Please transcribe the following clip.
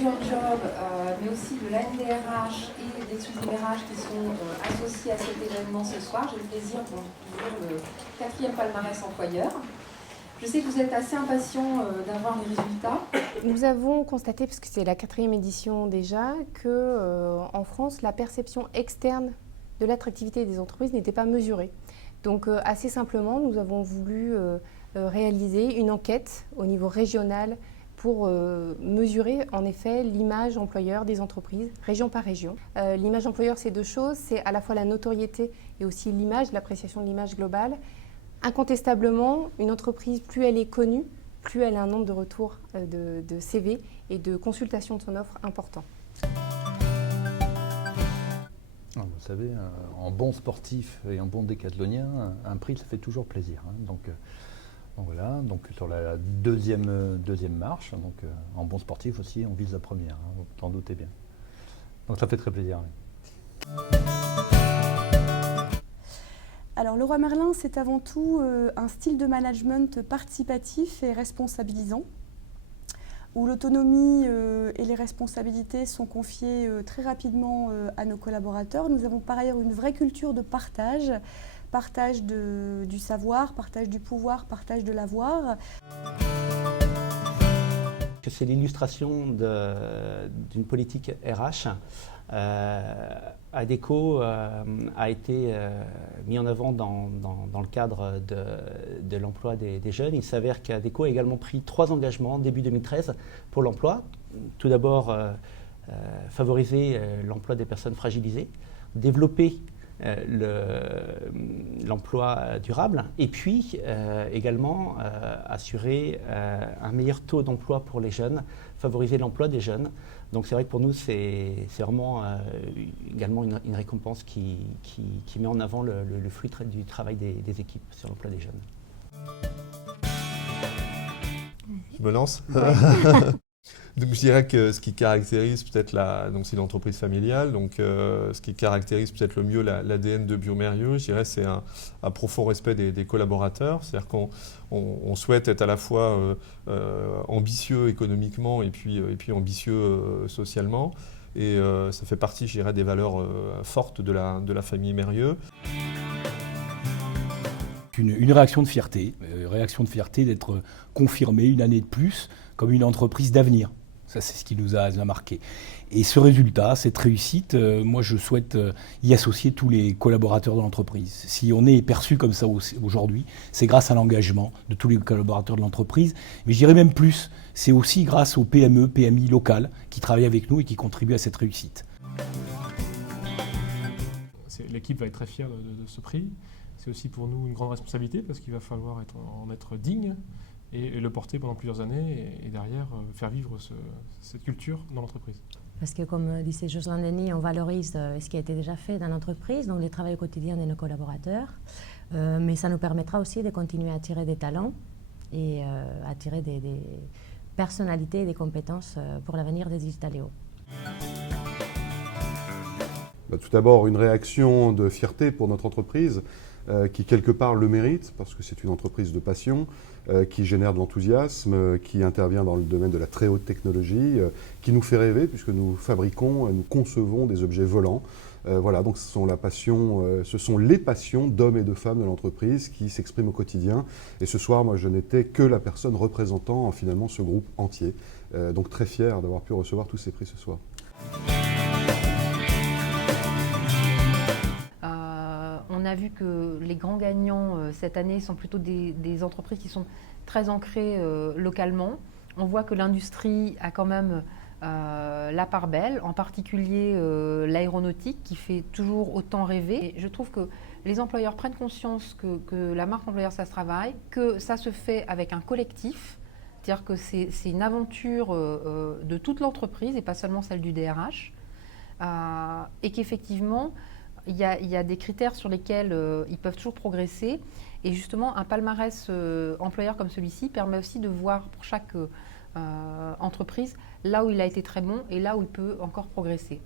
Your Job, mais aussi de l'ANDRH et des sous-DRH qui sont associés à cet événement ce soir. J'ai le plaisir d'ouvrir le 4e palmarès employeur. Je sais que vous êtes assez impatient d'avoir les résultats. Nous avons constaté, parce que c'est la 4e édition déjà, qu'en France, la perception externe de l'attractivité des entreprises n'était pas mesurée. Donc assez simplement, nous avons voulu réaliser une enquête au niveau régional pour mesurer en effet l'image employeur des entreprises, région par région. L'image employeur, c'est 2 choses, c'est à la fois la notoriété et aussi l'image, l'appréciation de l'image globale. Incontestablement, une entreprise, plus elle est connue, plus elle a un nombre de retours de CV et de consultation de son offre important. Vous savez, en bon sportif et en bon décathlonien, un prix, ça fait toujours plaisir. Donc voilà, donc sur la deuxième marche, donc en bon sportif aussi, on vise la première, vous t'en doutez bien. Donc ça fait très plaisir. Oui. Alors Leroy Merlin, c'est avant tout un style de management participatif et responsabilisant, où l'autonomie et les responsabilités sont confiées très rapidement à nos collaborateurs. Nous avons par ailleurs une vraie culture de partage, partage du savoir, partage du pouvoir, partage de l'avoir. C'est l'illustration d'une politique RH. Adecco a été mis en avant dans le cadre de l'emploi des jeunes. Il s'avère qu'Adecco a également pris 3 engagements début 2013 pour l'emploi. Tout d'abord, favoriser l'emploi des personnes fragilisées, développer l'emploi durable et puis également assurer un meilleur taux d'emploi pour les jeunes, favoriser l'emploi des jeunes. Donc c'est vrai que pour nous c'est vraiment également une récompense qui met en avant le fruit du travail des équipes sur l'emploi des jeunes. Je me lance. Donc je dirais que ce qui caractérise peut-être donc c'est l'entreprise familiale, donc ce qui caractérise peut-être le mieux l'ADN de bioMérieux, je dirais c'est un profond respect des collaborateurs, c'est-à-dire qu'on souhaite être à la fois ambitieux économiquement et puis ambitieux socialement, et ça fait partie, je dirais, des valeurs fortes de la famille Mérieux. Une réaction de fierté d'être confirmée une année de plus comme une entreprise d'avenir. Ça, c'est ce qui nous a marqué. Et ce résultat, cette réussite, moi, je souhaite y associer tous les collaborateurs de l'entreprise. Si on est perçu comme ça aujourd'hui, c'est grâce à l'engagement de tous les collaborateurs de l'entreprise. Mais je dirais même plus, c'est aussi grâce aux PME, PMI locales qui travaillent avec nous et qui contribuent à cette réussite. L'équipe va être très fière de ce prix. C'est aussi pour nous une grande responsabilité parce qu'il va falloir en être digne et le porter pendant plusieurs années et derrière faire vivre cette culture dans l'entreprise. Parce que comme disait Jocelyne Denis, on valorise ce qui a été déjà fait dans l'entreprise, donc le travail au quotidien de nos collaborateurs, mais ça nous permettra aussi de continuer à attirer des talents et attirer des personnalités et des compétences pour l'avenir des Digitaléo. Tout d'abord, une réaction de fierté pour notre entreprise qui quelque part le mérite, parce que c'est une entreprise de passion, qui génère de l'enthousiasme, qui intervient dans le domaine de la très haute technologie, qui nous fait rêver puisque nous fabriquons, nous concevons des objets volants. Voilà, donc ce sont les passions d'hommes et de femmes de l'entreprise qui s'expriment au quotidien. Et ce soir, moi, je n'étais que la personne représentant finalement ce groupe entier. Donc très fier d'avoir pu recevoir tous ces prix ce soir. On a vu que les grands gagnants cette année sont plutôt des entreprises qui sont très ancrées localement. On voit que l'industrie a quand même la part belle, en particulier l'aéronautique qui fait toujours autant rêver. Et je trouve que les employeurs prennent conscience que la marque employeur, ça se travaille, que ça se fait avec un collectif, c'est-à-dire que c'est une aventure de toute l'entreprise et pas seulement celle du DRH, et qu'effectivement, il y a des critères sur lesquels ils peuvent toujours progresser. Et justement, un palmarès employeur comme celui-ci permet aussi de voir pour chaque entreprise là où il a été très bon et là où il peut encore progresser.